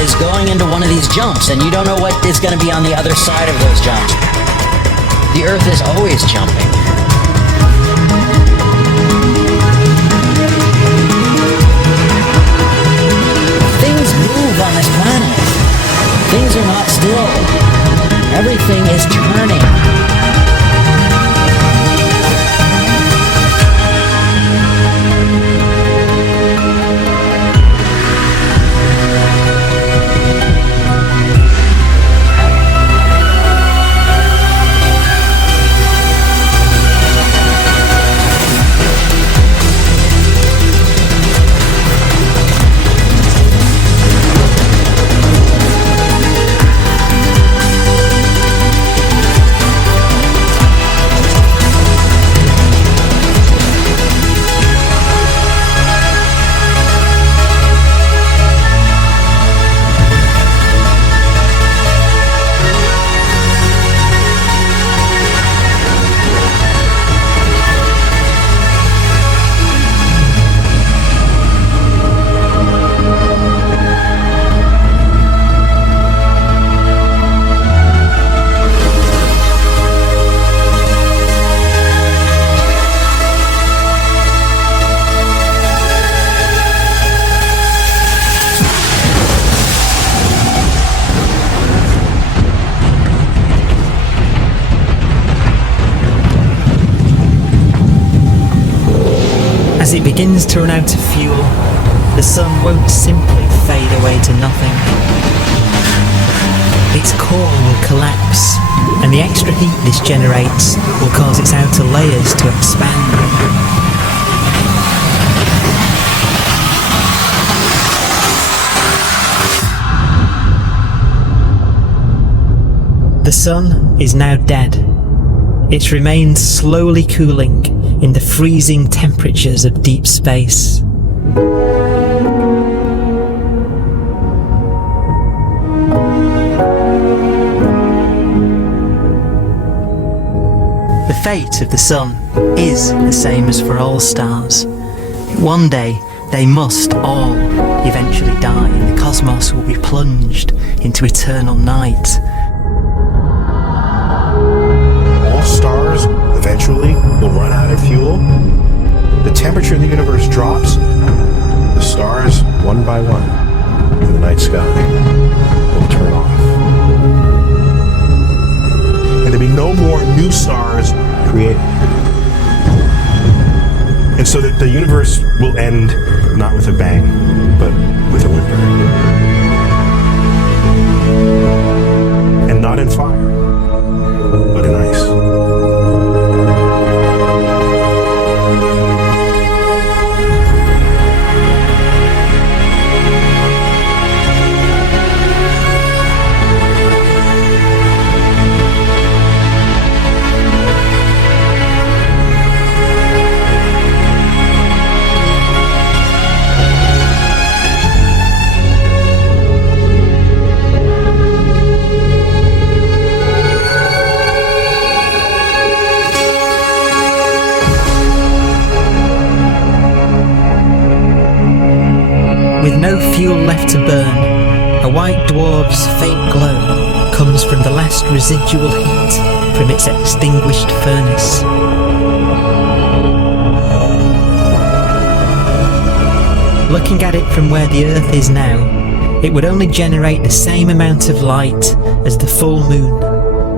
is going into one of these jumps, and you don't know what is going to be on the other side of those jumps. The Earth is always jumping. Things move on this planet. Things are not still. Everything is turning. As it begins to run out of fuel, the sun won't simply fade away to nothing. Its core will collapse, and the extra heat this generates will cause its outer layers to expand. The sun is now dead. It remains slowly cooling in the freezing temperatures of deep space. The fate of the sun is the same as for all stars. One day they must all eventually die, and the cosmos will be plunged into eternal night. Stars eventually will run out of fuel. The temperature of the universe drops. The stars, one by one, in the night sky, will turn off. And there'll be no more new stars created. And so that the universe will end not with a bang, but with a whimper. And not in fire, but in ice. With no fuel left to burn, a white dwarf's faint glow comes from the last residual heat from its extinguished furnace. Looking at it from where the Earth is now, it would only generate the same amount of light as the full moon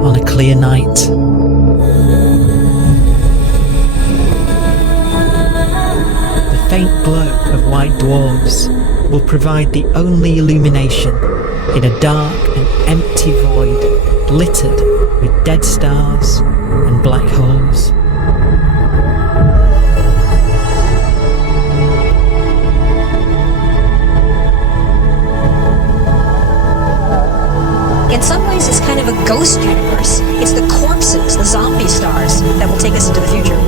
on a clear night. The faint glow of white dwarfs will provide the only illumination in a dark and empty void littered with dead stars and black holes. In some ways, it's kind of a ghost universe. It's the corpses, the zombie stars, that will take us into the future.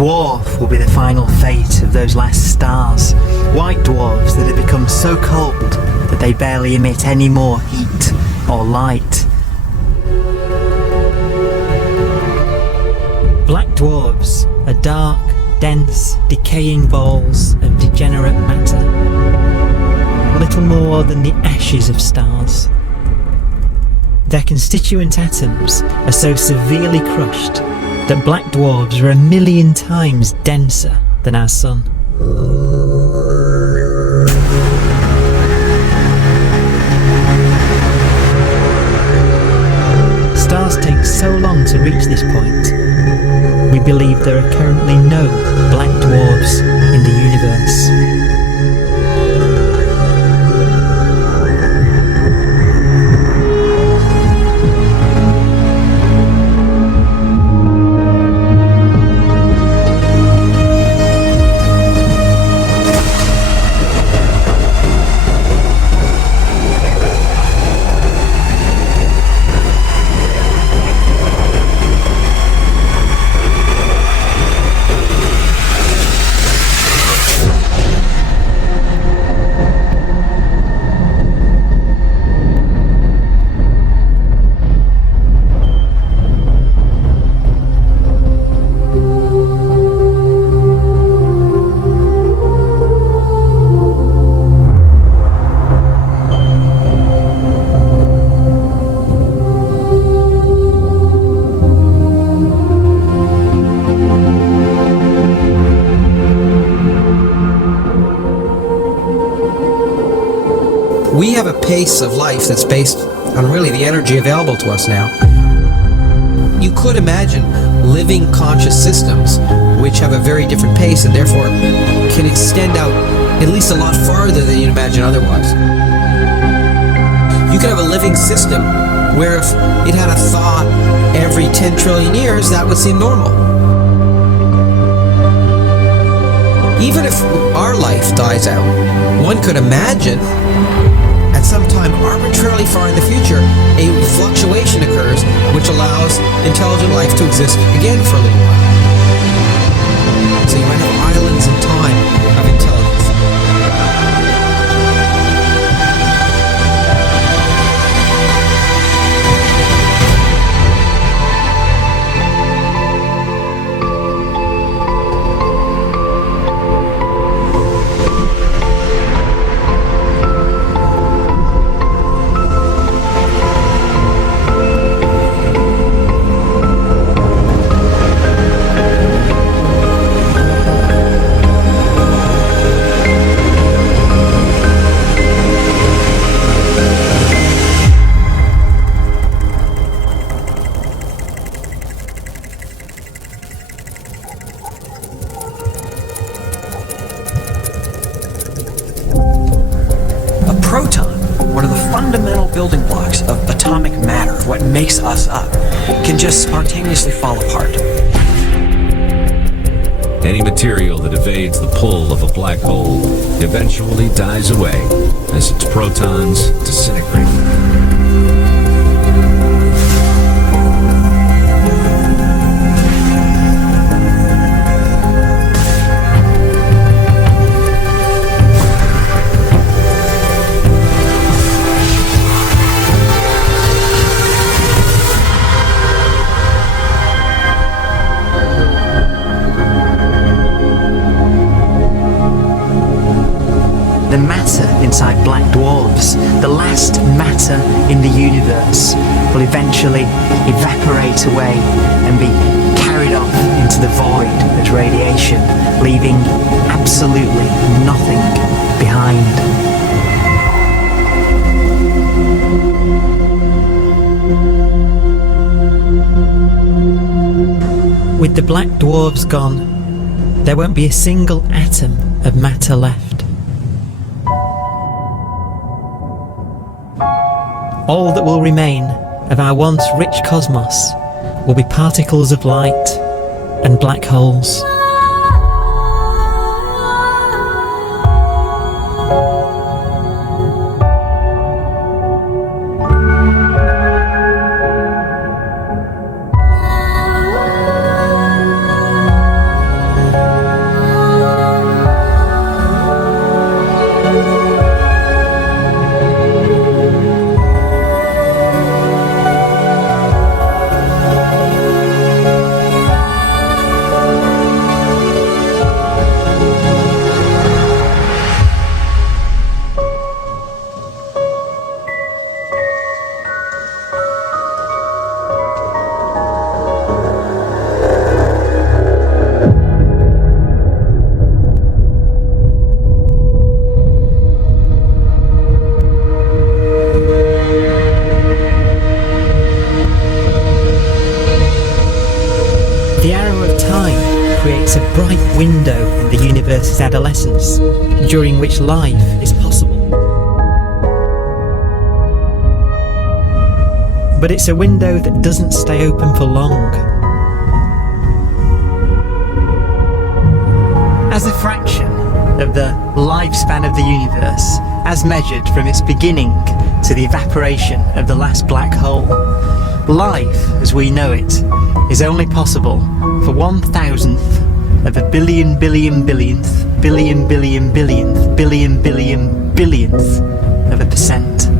dwarf will be the final fate of those last stars. White dwarfs that have become so cold that they barely emit any more heat or light. Black dwarfs are dark, dense, decaying balls of degenerate matter, little more than the ashes of stars. Their constituent atoms are so severely crushed that black dwarfs are 1,000,000 times denser than our Sun. Stars take so long to reach this point, we believe there are currently no black dwarfs in the universe. We have a pace of life that's based on really the energy available to us now. You could imagine living conscious systems which have a very different pace and therefore can extend out at least a lot farther than you'd imagine otherwise. You could have a living system where if it had a thought every 10 trillion years, that would seem normal. Even if our life dies out, one could imagine at some time arbitrarily far in the future, a fluctuation occurs which allows intelligent life to exist again for a little while. So you might have islands in time of intelligence. Proton, one of the fundamental building blocks of atomic matter, what makes us up, can just spontaneously fall apart. Any material that evades the pull of a black hole eventually dies away as its protons disintegrate. The matter inside black dwarfs, the last matter in the universe, will eventually evaporate away and be carried off into the void as radiation, leaving absolutely nothing behind. With the black dwarfs gone, there won't be a single atom of matter left. All that will remain of our once rich cosmos will be particles of light and black holes. It's a bright window in the universe's adolescence, during which life is possible. But it's a window that doesn't stay open for long. As a fraction of the lifespan of the universe, as measured from its beginning to the evaporation of the last black hole, life, as we know it, is only possible for 1,000th of a billion billion billionth billion billion billionth billion billion billionth of a percent.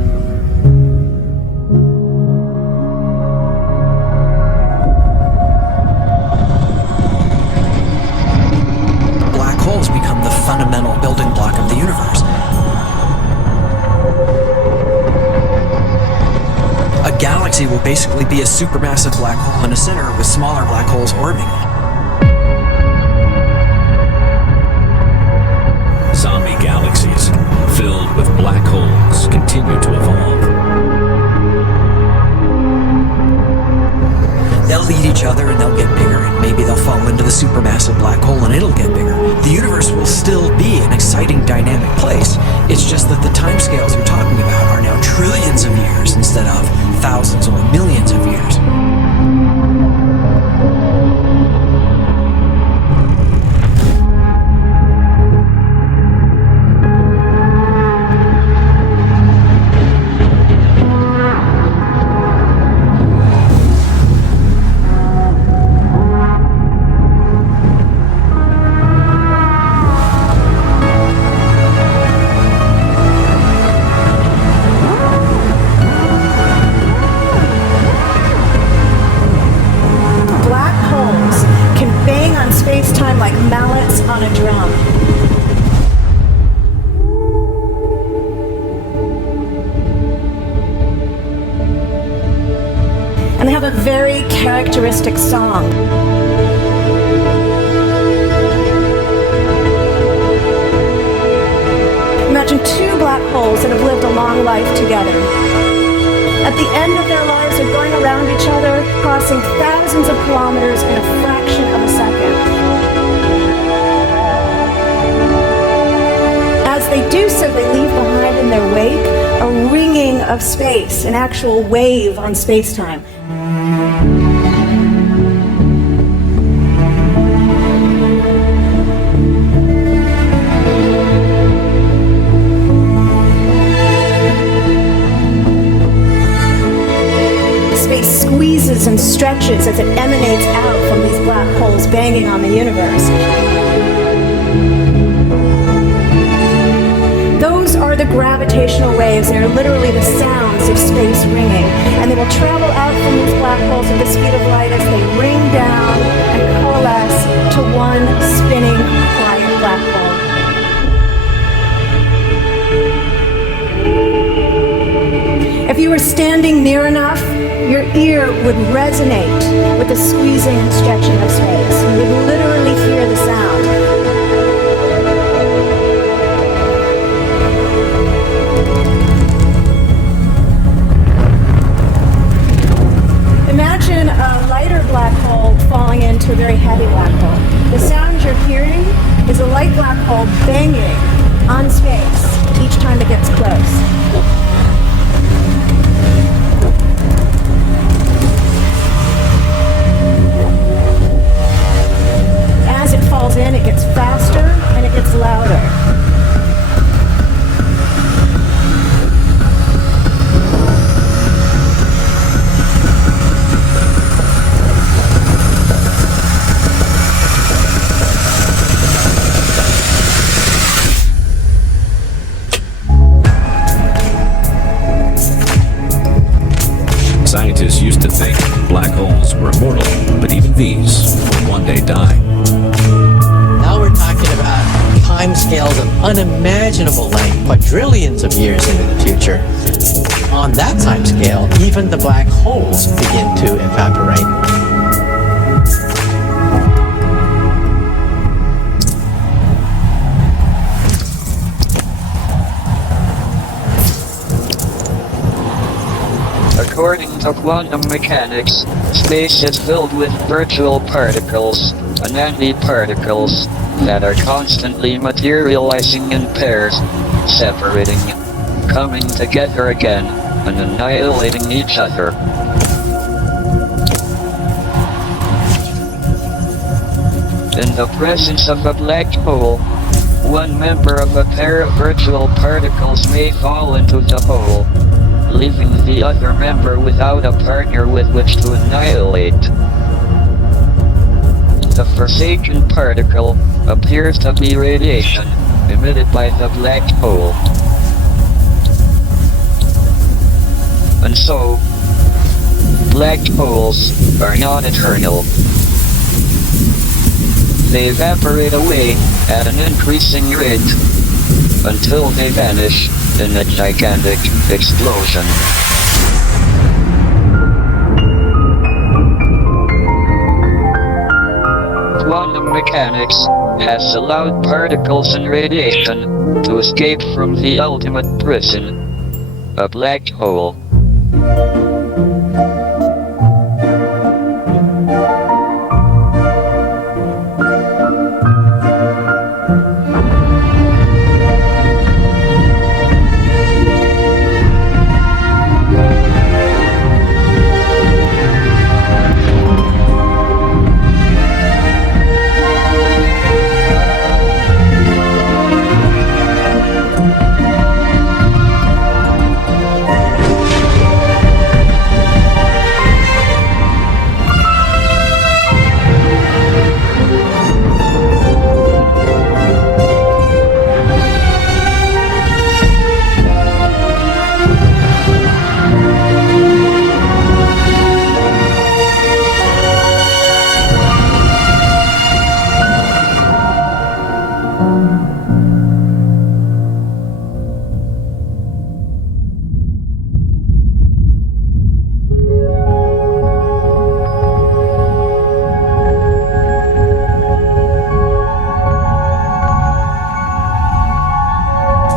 Black holes become the fundamental building block of the universe. A galaxy will basically be a supermassive black hole in a center with smaller black holes orbiting it. Zombie galaxies filled with black holes continue to evolve. They'll lead each other and they'll get bigger, and maybe they'll fall into the supermassive black hole and it'll get bigger. The universe will still be an exciting, dynamic place. It's just that the timescales you're talking about are now trillions of years instead of thousands or millions of years. Space-time like mallets on a drum. And they have a very characteristic song. Imagine two black holes that have lived a long life together. At the end of their lives, they're going around each other, crossing thousands of kilometers in a fraction of a second. As they do so, they leave behind in their wake a ringing of space, an actual wave on space-time. Space squeezes and stretches as it emanates out from these black holes banging on the universe. Those are the gravitational waves. They are literally the sounds of space ringing. And they will travel out from these black holes at the speed of light as they ring down and coalesce to one spinning quiet black hole. If you were standing near enough, your ear would resonate with the squeezing and stretching of space. You would literally hear the sound. Imagine a lighter black hole falling into a very heavy black hole. The sound you're hearing is a light black hole banging on space each time it gets close. As it falls in, it gets faster and it gets louder. Scientists used to think black holes were immortal, but even these will one day die. Now we're talking about timescales of unimaginable length, quadrillions of years into the future. On that timescale, even the black holes begin to evaporate. According to quantum mechanics, space is filled with virtual particles and antiparticles that are constantly materializing in pairs, separating, coming together again, and annihilating each other. In the presence of a black hole, one member of a pair of virtual particles may fall into the hole, leaving the other member without a partner with which to annihilate. The forsaken particle appears to be radiation emitted by the black hole. And so, black holes are not eternal. They evaporate away at an increasing rate until they vanish in a gigantic explosion. Quantum mechanics has allowed particles and radiation to escape from the ultimate prison, a black hole.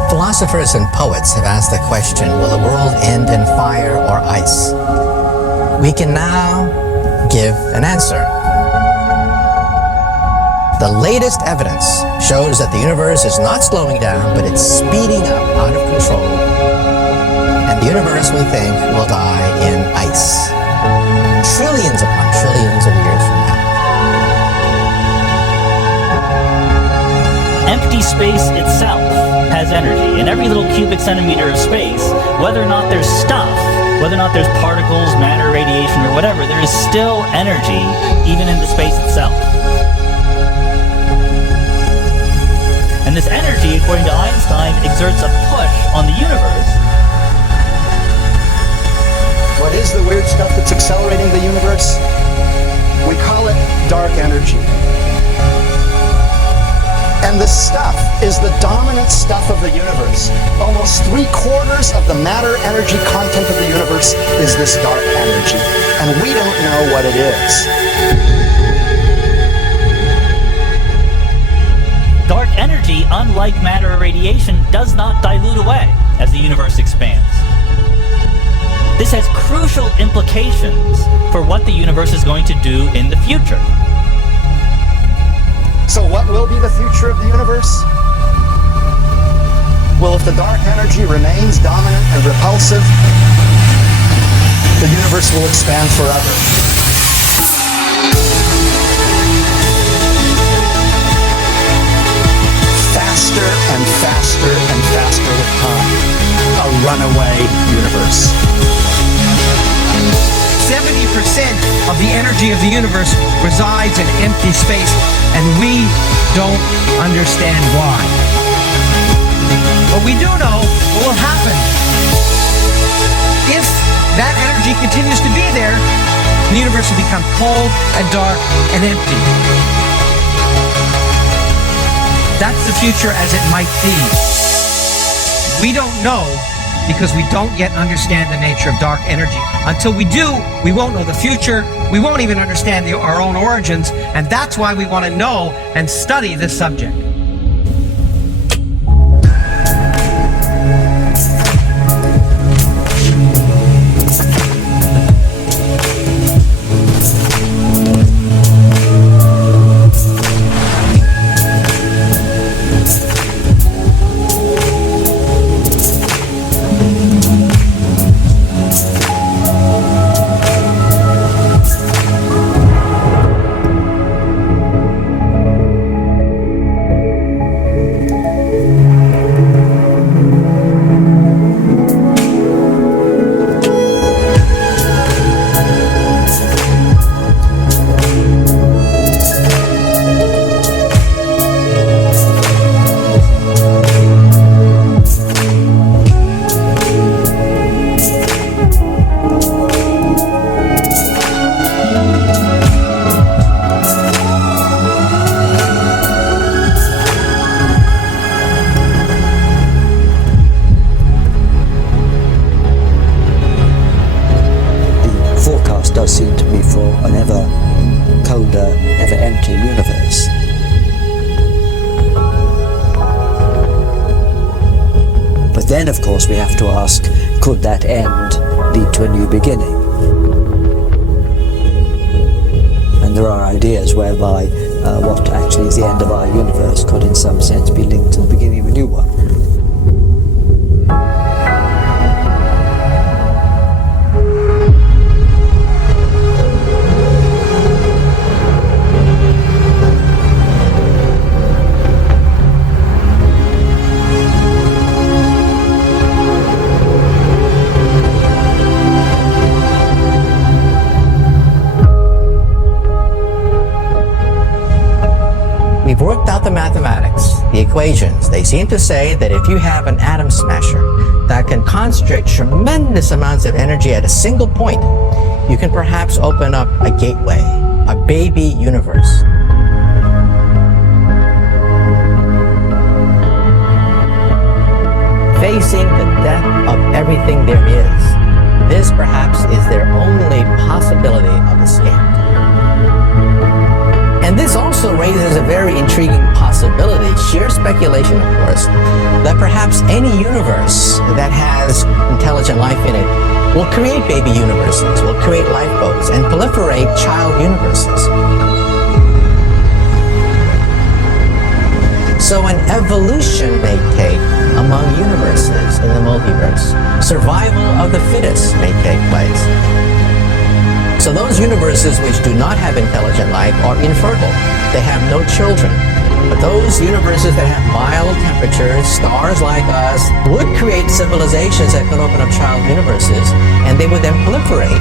Philosophers and poets have asked the question, will the world end in fire or ice? We can now give an answer. The latest evidence shows that the universe is not slowing down, but it's speeding up out of control. And the universe, we think, will die in ice. Trillions upon trillions of years from now. Empty space itself has energy. In every little cubic centimeter of space, whether or not there's stuff, whether or not there's particles, matter, radiation, or whatever, there is still energy even in the space itself. And this energy, according to Einstein, exerts a push on the universe. What is the weird stuff that's accelerating the universe? We call it dark energy. And this stuff is the dominant stuff of the universe. Almost 3/4 of the matter-energy content of the universe is this dark energy. And we don't know what it is. Dark energy, unlike matter or radiation, does not dilute away as the universe expands. This has crucial implications for what the universe is going to do in the future. So what will be the future of the universe? Well, if the dark energy remains dominant and repulsive, the universe will expand forever. Faster and faster and faster with time. A runaway universe. 70% of the energy of the universe resides in empty space, and we don't understand why. But we do know what will happen. If that energy continues to be there, the universe will become cold and dark and empty. That's the future as it might be. We don't know because we don't yet understand the nature of dark energy. Until we do, we won't know the future. We won't even understand our own origins, and that's why we want to know and study this subject. destined to be for an ever colder, ever emptier universe. But then, of course, we have to ask, could that end lead to a new beginning? And there are ideas whereby what actually is the end of our universe could in some sense be linked to the beginning of a new one. We've worked out the mathematics, the equations. They seem to say that if you have an atom smasher that can concentrate tremendous amounts of energy at a single point, you can perhaps open up a gateway, a baby universe. Facing the death of everything there is, this perhaps is their only possibility of escape. And this also raises a very intriguing possibility, sheer speculation of course, that perhaps any universe that has intelligent life in it will create baby universes, will create lifeboats, and proliferate child universes. So an evolution may take among universes in the multiverse. Survival of the fittest may take place. So those universes which do not have intelligent life are infertile. They have no children. But those universes that have mild temperatures, stars like us, would create civilizations that could open up child universes, and they would then proliferate